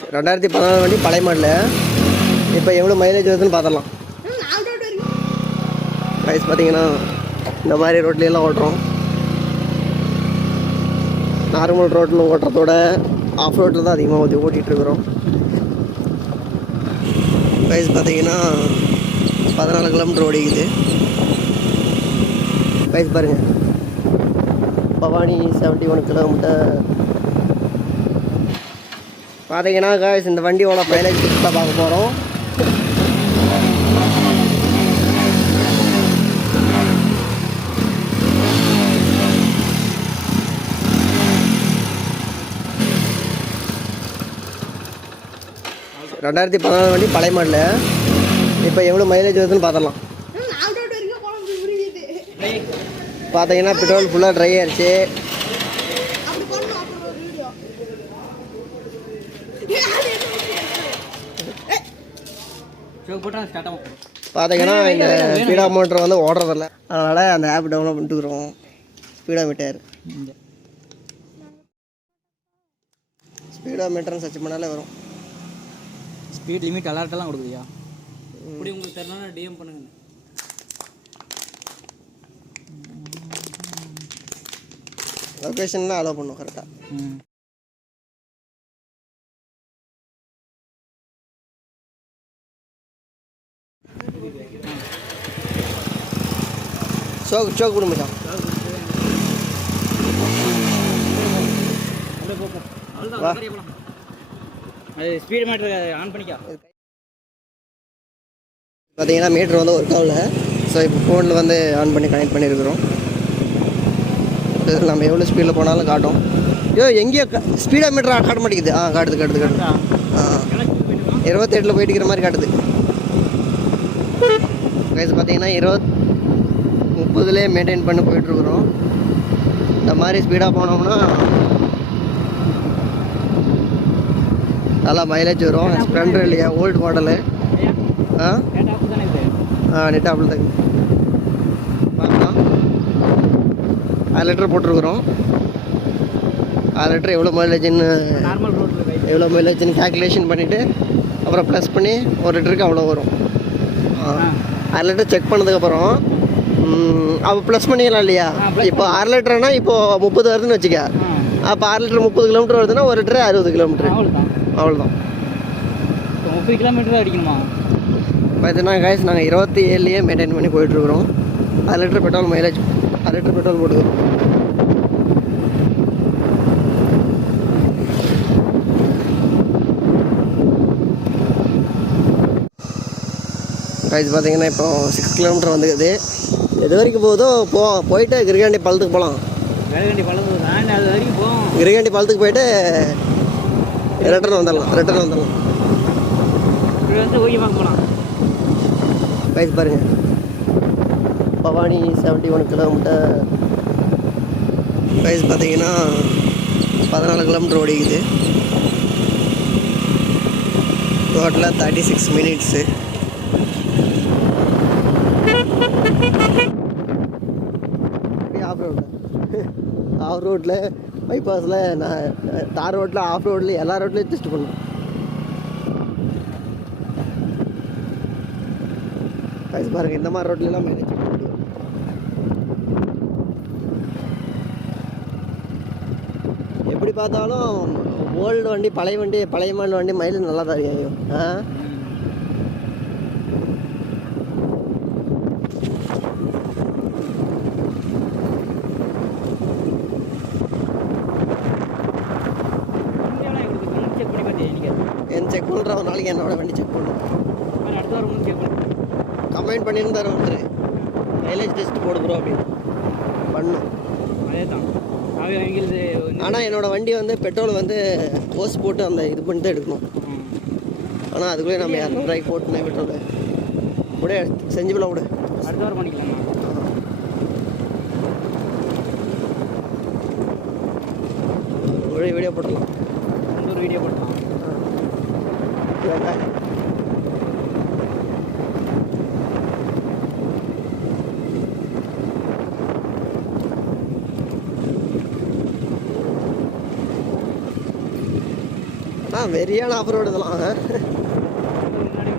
2014 வண்டி பழைய மாடல். இப்போ எவ்வளோ மைலேஜ் வருதுன்னு பார்த்துடலாம். ப்ரைஸ் பார்த்தீங்கன்னா இந்த மாதிரி ரோட்லையெல்லாம் ஓட்டுறோம். நார்மல் ரோட்டில் ஓட்டுறதோட ஆஃப் ரோட்டில் தான் அதிகமாக ஓட்டிகிட்ருக்குறோம். ப்ரைஸ் பார்த்தீங்கன்னா 14 கிலோமீட்டர் ஓடிக்குது. ப்ரைஸ் பாருங்கள், பவானி 71 கிலோமீட்டர். பார்த்தீங்கன்னா காய்ஸ் இந்த வண்டியோட மைலேஜ் தான் பார்க்க போகிறோம். ரெண்டாயிரத்தி 14 வண்டி பழைய மாடல். இப்போ எவ்வளோ மைலேஜ் வருதுன்னு பார்த்துடலாம். பார்த்தீங்கன்னா பெட்ரோல் ஃபுல்லாக ட்ரை ஆயிடுச்சு. பார்த்தீங்கன்னா இந்த ஸ்பீடா மோட்டர் வந்து ஓடுறதில்ல, அதனால் அந்த ஆப் டவுன்லோட் பண்ணிட்டுக்கிறோம். ஸ்பீடா மீட்டர் சர்ச் பண்ணாலே வரும். ஸ்பீட் லிமிட் அலர்ட்டெல்லாம் கொடுக்குறியா? இப்படி உங்களுக்கு தெரியலனா டிஎம் பண்ணுங்க. லொக்கேஷன்லாம் அலோவ் பண்ணும் கரெக்டாக. சோக் கொடு மச்சான். ஸ்பீடு மீட்டர் ஆன் பண்ணிக்கா. பார்த்தீங்கன்னா மீட்ரு வந்து ஒர்க் ஆகல. ஸோ இப்போ ஃபோனில் வந்து ஆன் பண்ணி கனெக்ட் பண்ணியிருக்கிறோம். நம்ம எவ்வளோ ஸ்பீடில் போனாலும் காட்டும். எங்கேயோ ஸ்பீடாக மீட்டர் காட்ட மாட்டேங்குது. காட்டுது. 28 போயிட்டு இருக்கிற மாதிரி காட்டுது. ப்ரைஸ் பார்த்தீங்கன்னா 30 மெயின்டைன் பண்ணி போயிட்டுருக்குறோம். இந்த மாதிரி ஸ்பீடாக போனோம்னா நல்லா மைலேஜ் வரும். ஸ்ப்ளெண்டர் இல்லையா, ஓல்டு மாடலு. நெட் ஆப்பிள் தான் பார்க்கலாம். 1/2 லிட்டர் போட்டிருக்குறோம். 1/2 லிட்டர் எவ்வளோ மைலேஜ்னு கேல்குலேஷன் பண்ணிவிட்டு அப்புறம் ப்ளஸ் பண்ணி 1 லிட்டருக்கு அவ்வளோ வரும். 1/2 லிட்டர் செக் பண்ணதுக்கப்புறம் அப்போ ப்ளஸ் பண்ணிக்கலாம் இல்லையா. இப்போ 1/2 லிட்டர்னா இப்போது 30 வருதுன்னு வச்சுக்க. அப்போ 1/2 லிட்டர் 30 கிலோமீட்டர் வருதுன்னா 1 லிட்டரு 60 கிலோமீட்டர். அவ்வளோதான். 30 கிலோமீட்டர் அடிக்கணுமா? பார்த்தீங்கன்னா காய்ஸ் நாங்கள் 27 மெயின்டைன் பண்ணி போயிட்டுருக்குறோம். 1/2 litre petrol mileage, 1/2 litre petrol போட்டுக்கிறோம். காய்ஸ் பார்த்தீங்கன்னா இப்போ 6 கிலோமீட்டர் வந்துக்குது. எது வரைக்கும் போகுதோ போயிட்டு கிரிகாண்டி பாலத்துக்கு போகலாம். கிரிகாண்டி பாலத்துக்கு போயிட்டு ரிட்டர்ன் வந்துடலாம். ப்ரைஸ் பாருங்கள், பவானி 71 கிலோமீட்டர். ப்ரைஸ் பார்த்தீங்கன்னா 14 கிலோமீட்டர் ஓடிக்குது. டோட்டலாக 36 மினிட்ஸு. ஆஃப் ரோட்டில் பைபாஸில் நான் தார் ரோட்டில் ஆஃப் ரோட்டில் எல்லா ரோட்லேயும் டெஸ்ட் பண்ணேன். ப்ரைஸ் பாருங்கள், இந்த மாதிரி ரோட்லலாம் மேனேஜ் பண்ண முடியும். எப்படி பார்த்தாலும் ஓல்டு வண்டி பழைய மாடல் வண்டி மைலேஜ் நல்லா தான் இருக்கும். செக் பண்ணுற ஒரு நாளைக்கு என்னோட வண்டி செக் பண்ணுவோம். கமெண்ட் பண்ணியிருந்தார் ஒருத்தர், மைலேஜ் டெஸ்ட் போடு ப்ரோ அப்படின்னு பண்ணும். அதே தான். ஆனால் என்னோடய வண்டி வந்து பெட்ரோல் வந்து ஓஸ் போட்டு அந்த இது பண்ணி தான் எடுக்கணும். ஆனால் அதுக்குள்ளே நம்ம 200 ரூபாய்க்கு போட்டுனே பெட்ரோல் கூட செஞ்சு போல விடு. அடுத்த வாரம் பண்ணிக்கலாம். ஒரு வீடியோ போட்டுக்கலாம். இன்னொரு வீடியோ போட்டுக்கலாம். ஆனால் வெறியான ஆஃப் ரோடு இதெல்லாம். முன்னாடி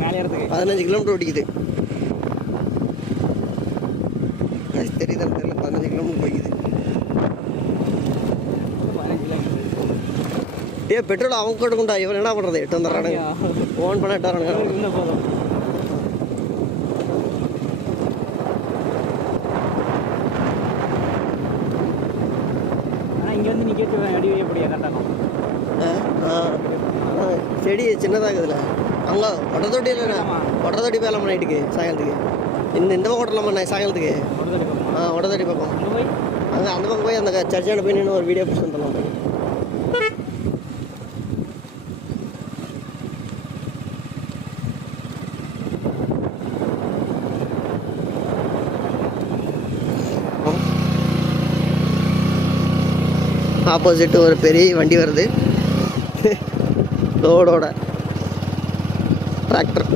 மேலே ஏறதுக்கு 15 கிலோமீட்டர் ஓடிக்குது. தெரியுதா தெரியல, 15 கிலோமீட்டர் போய்க்குது. 15 கிலோமீட்டர். பெட்ரோல் அவங்க கொடுக்குண்டா, இவன் என்ன பண்ணுறது? 8 வந்துடுறானுங்க. ஓன் பண்ண 8 வரானுங்க. இருந்தால் போதும். ஆனால் இங்கே வந்து நீ கேட்டு அடி எப்படியா கரெக்டாக செடி சின்னதாகுதுல்ல. அங்கே ஒட்டத்தொட்டியில் ஒட்டத்தொட்டி போயிடலாமா நைட்டுக்கு சாயங்காலத்துக்கு? இந்த பக்கம் ஓட்டலாமா நான் சாயங்காலத்துக்கு? ஒட்டத்தொட்டி பக்கம் அங்கே அந்த பக்கம் போய் அந்த சர்ச்சாண்ட போய் நின்று ஒரு வீடியோ பிடிச்சி வந்துடலாம். ஆப்போசிட்டு ஒரு பெரிய வண்டி வருது, லோடோட டிராக்டர்.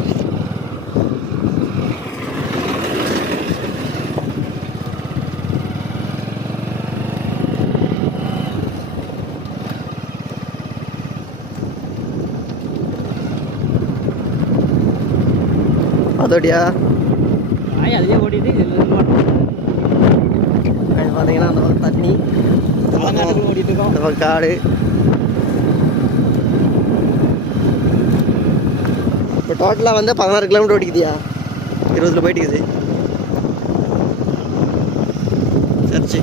அதோடியா அதுலேயே ஓடிட்டு அது பார்த்தீங்கன்னா அந்த பக்கம் தண்ணி, ஓடிட்டு இருக்கோம். அந்த பக்கம் காடு. இப்போ டோட்டலாக வந்து 16 கிலோமீட்டர் ஓடிக்குதியா, 20 போயிட்டு இருக்குது. சர்ச்சு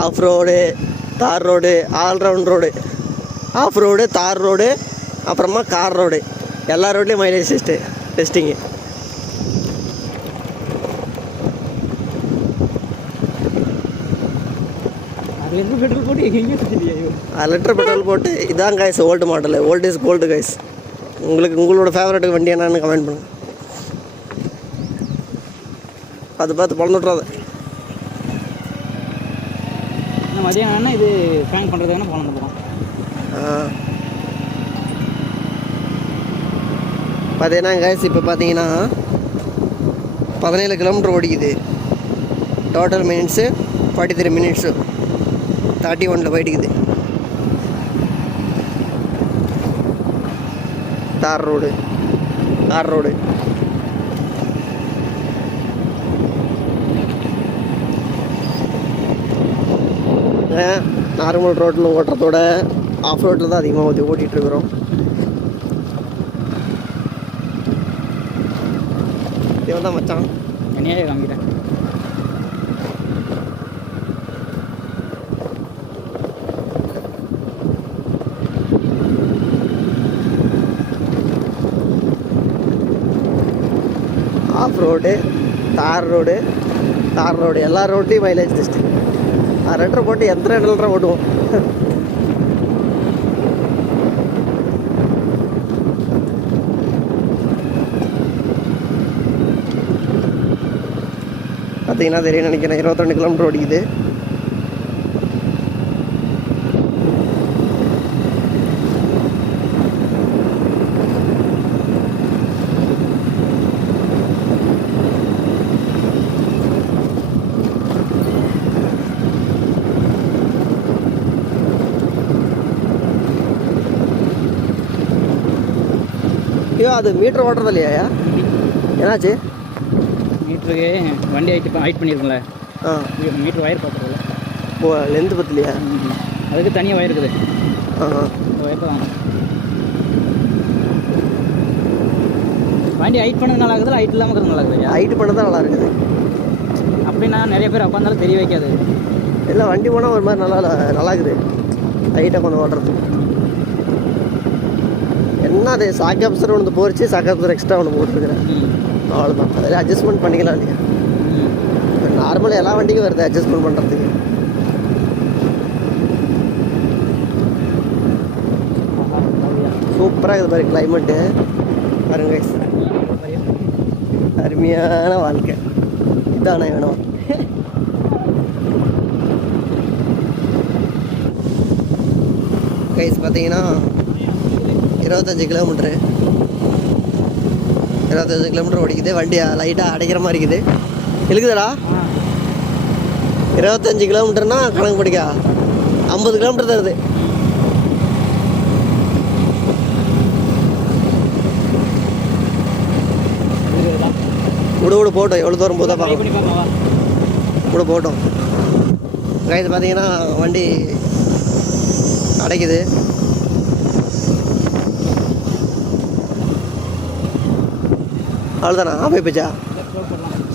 ஆஃப் ரோடு, தார் road, all-round road. Off road, தார் ரோடு, அப்புறமா கார் ரோடு, எல்லா ரோட்லேயும் மைலேஜ் டெஸ்டிங்கு. பெட்ரோல் போட்டு எங்கேயுமே சுற்றியா? 1 லிட்டர் பெட்ரோல் போட்டு. இதான் guys old model. Old is gold guys. உங்களோட ஃபேவரட் வண்டி என்னன்னு கமெண்ட் பண்ணுங்க. பார்த்து பழந்து விட்றாது. மதியம் வேணா இது ஃபேன் பண்ணுறது வேணா பழந்து போகலாம். பார்த்தீங்கன்னா கைஸ் இப்போ பார்த்தீங்கன்னா 17 கிலோமீட்டர் ஓடிக்குது. டோட்டல் மினிட்ஸு 43 மினிட்ஸு 31 போயிட்டுக்குது. Tar road, car road. Normal ரோட்டில் ஓட்டுறதோட ஆஃப் ரோட்டில் தான் அதிகமாக ஓட்டிகிட்ருக்குறோம். இவன் தான் மச்சான். என்னையே காமிக்கிறேன். ஆஃப் ரோடு, தார் ரோடு எல்லா ரோட்லேயும் மைலேஜ் டெஸ்ட்டு. 6 லிட்டர் போட்டு எத்தனை லிட்டர் ஓட்டுவோம். பார்த்தீங்கன்னா தெரியும் நினைக்கிறேன், 22 கிலோமீட்டர் ஓடிக்குது. ஐயோ அது மீட்டர் ஓட்டுறது இல்லையா? என்னாச்சு? மீட்டருக்கு வண்டி ஹைட் பண்ணியிருக்குங்களே. மீட்டர் வயர் பார்க்குறதில்ல. ஓ லென்த்து பத்தலையா? அதுக்கு தனியாக வயர் இருக்குது. வயர் தான் வண்டி ஹைட் பண்ணது நல்லா இருக்குது, ஹைட் இல்லாமல் இருக்கிறது நல்லா இருக்குது. ஹைட் பண்ணது தான் நல்லா இருக்குது. அப்படின்னா நிறைய பேர் உட்காந்தாலும் தெரிய வைக்காது. இல்லை வண்டி போனால் ஒரு மாதிரி நல்லா இருக்குது ஹைட்டாக கொஞ்சம் ஓட்டுறதுக்கு. என்ன அது சாக்காப்சர் ஒன்று போரிச்சு, சாக்காப்சர் எக்ஸ்ட்ரா ஒன்று போட்டுருக்குறேன், அவ்வளோதான். அதில் அட்ஜஸ்ட்மெண்ட் பண்ணிக்கலாம் இல்லையா? நார்மலாக எல்லா வண்டிக்கும் வருது அட்ஜஸ்ட்மெண்ட் பண்ணுறதுக்கு. சூப்பராக இருக்குது பாரு கிளைமேட்டு. பாருங்க guys, அருமையான வாழ்க்கை இதானே வேணும். கைஸ் பார்த்தீங்கன்னா 25 கிலோமீட்ரு ஓடிக்குது. வண்டி லைட்டாக அடைக்கிற மாதிரி இருக்குது. இழுக்குதுடா. 25 கிலோமீட்டர்னா கணக்கு படிக்கா 50 கிலோமீட்டர் தருது. விடு போட்டோம், எவ்வளோ தூரம் போதா ட்ரை பண்ணி பார்க்கலாம். பார்க்கவா? கூட போட்டோம். இது பார்த்தீங்கன்னா வண்டி அடைக்குது. அவ்வளோதானா? ஆஃப் ஆயிப்போச்சா?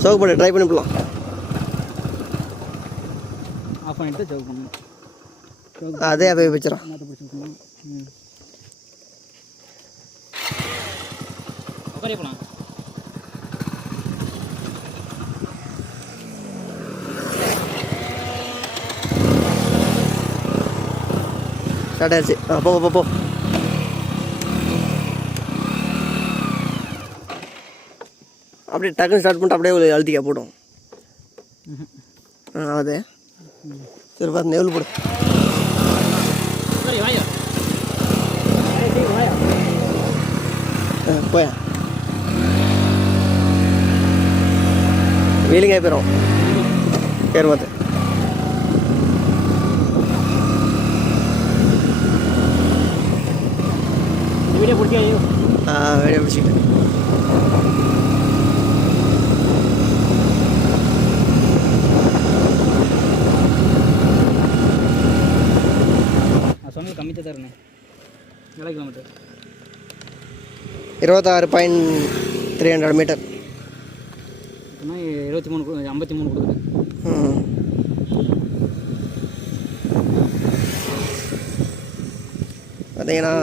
சோக்கு போட்டு ட்ரை பண்ணி போடலாம். ஆஃப் பண்ணிட்டு சோக் பண்ணணும். அதே ஆஃப் ஆயிப்போச்சுரா. மாற்ற பிடிச்சிருக்கணும். உட்காரே போகலாம். ஸ்டார்ட் ஆயிடுச்சு. போ. அப்படியே டக்குன்னு ஸ்டார்ட் பண்ணிட்டு அப்படியே அழுத்திக்கா போடும். அது சரி பார்த்து நெவில் போடு. சரி வாயா. போயா வீலிங்காக போயிடும். பேர் பார்த்து வீடியோ பிடிச்சியா? வெளியே பிடிச்சிக்கிட்டு நான் சொன்னது கம்மி தான் இருந்தேன். 7 கிலோமீட்டர் 26.300 மீட்டர். இப்போனா 23 53 கொடுக்குது. பார்த்தீங்கன்னா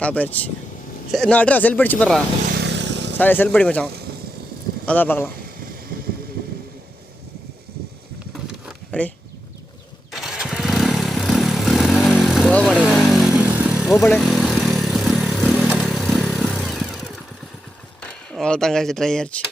டாப் ஆயிடுச்சு. சரி நான் அட்ரா செல்ஃப் அடிச்சு போடுறா. சாரி செல்ஃப் அடி மச்சான். அதான் பார்க்கலாம். அடி ஓப்பனு அவ்வளோ தாங்க ட்ரை ஆயிடுச்சு.